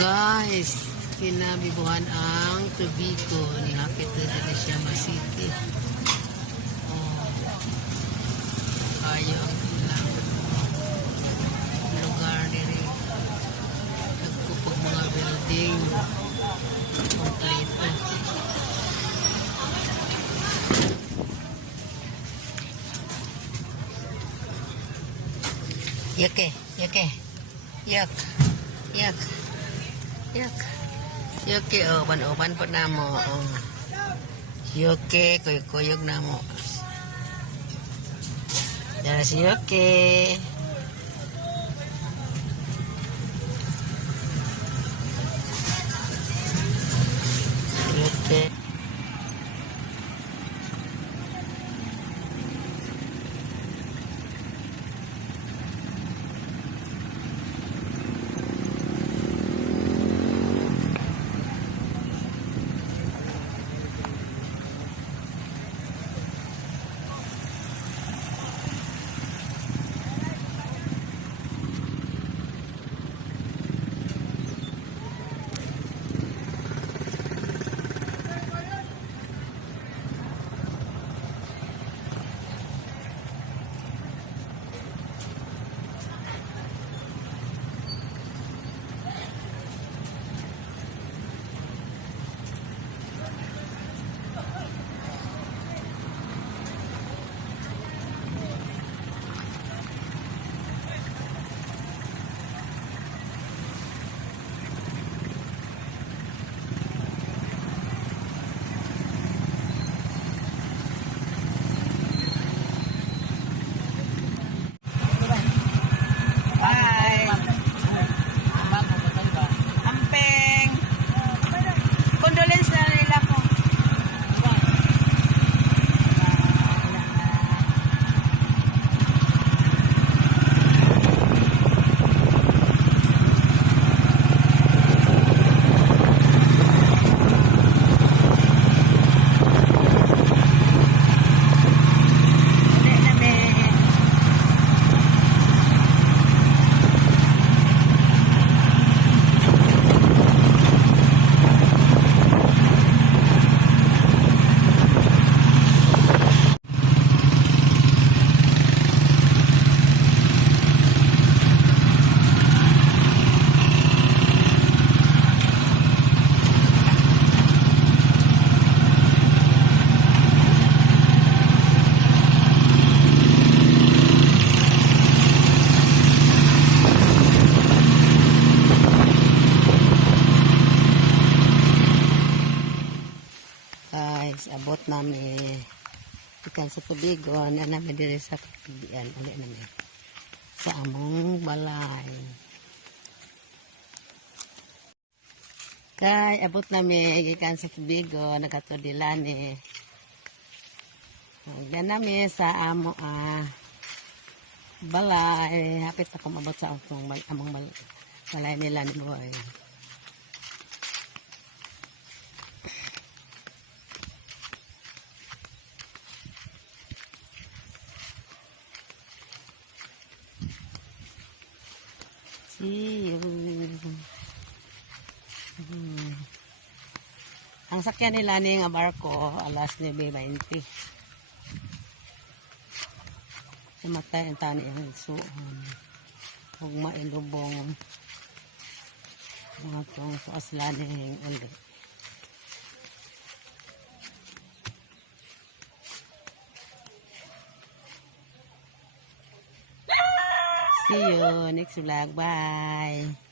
Guys, kinabibuhan ang Tubico ni Hapit na siya City. Oh, kayo ang ilang lugar nila. Nagpupog mga building. Kompleto. Yuck, yuck, yuck. Yuki, oban-oban po na mo. Yuki, kuyog na mo. Dari si Yuki. Yuki. Guys, abot namin ikan sa Tubico na namin diri sa kapigian ulit namin sa among balay. Kay abot namin ikan sa Tubico nakatudilan Hanggang namin sa balay. Hapit na kumabot sa among balay nila ni Boy. Ang sakyan nila ni nga barko alas 9:20. Namatay ang tani ang suon. Huwag mailubong mga itong suaslaning ulit. See you next vlog. Bye.